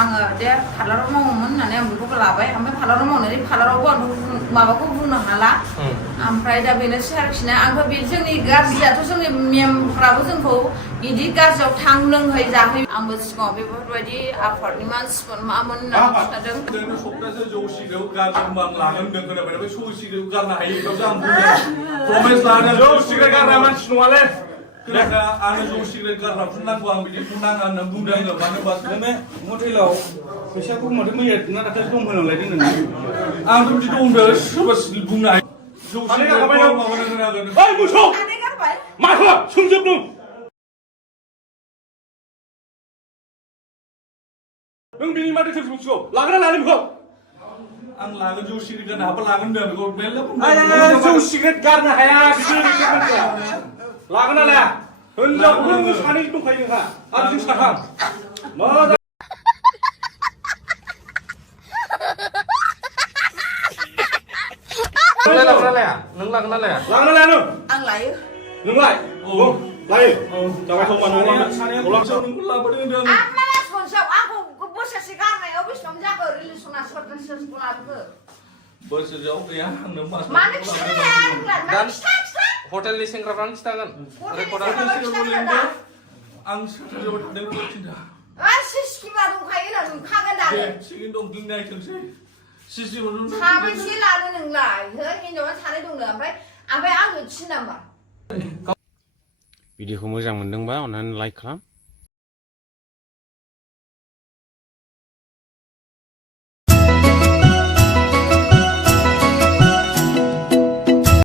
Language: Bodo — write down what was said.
आङो दे पार्लाराव मावोमोन होननानै आं बेखौबो लाबाय ओमफ्राय पार्लाराव मावनानै पार्लारावबो आं माबाखौ बुंनो हाला ओमफ्राय दा बेनोसै आरोखि ना ओमफ्राय बे जोंनि गाज्रियाथ' जोंनि मेमफ्राबो जोंखौ बिदि गाज्रियाव थां लोंहै जाहै आंबो सिगाङाव बेफोरबायदि आफादनि मानसिफोर मामोन होननानै खिन्थादों सप्तासे जौ सिगारेट गारनो लागोन होनदों खोनाबाय बे जौ सिगारेट गारनो हायो बेखौसो आं बुंदों प्रमिस लादों जौ सिगारेट गारग्रा मानसि नङालै खोनाखा आंनो जौ सिगारेट गारग्राफोर नांगौ आं बिदिखौ नाङा होनना बुंदों आङो मानो होनबा बे हटेलाव फैसाखौ माथो मैया ना दाखालि दं होनांलायदों नोङो आंथ' बिदि दंदो सोरबा बुंनो हायो जौ सिगारेट माबानो होनांगोन ओइ मोसौ माखौ सोंजोब नों बिनि माथो सोर मिथिगौ लागोना लानो बेखौ आं लागोन जौ सिगारेट गारनो हाबा लागोन होनदों बेखौ मेल्ला जौ सिगारेट गारनो हाया बिदि लागोना लाया हिनजावफोर सानै दंखायो नोंहा आरो जों साथाम लागोना लाया नों लागोना लाया लागोना लाया नों आं लायो नोंलाय औ लायो जाबाय समा नोंलाय गलाबसेयाव नोंखौ लाबोदों होनदों आं माला सनसेयाव आंखौ बोसोरसे गारनायाव बेसेबां जाखो रिलेसना सोरजों लाबोखो बोसोरसेयाव गैया आंनो मानो खिथा हटेलनि सेंग्राफ्रानो खिथागोन आं सोरजों नोंखौ खिन्था सिस्किमा दंखायो ना नुखागोन दानो सिकिन दं नायथोंसै साबैसे लानो नोंलाय हिनजावा सानै दंनो ओमफ्राय आंनो थिन नाम्बार भिडिअखौ मोजां मोनदोंबा अन्नानै लाइक खालाम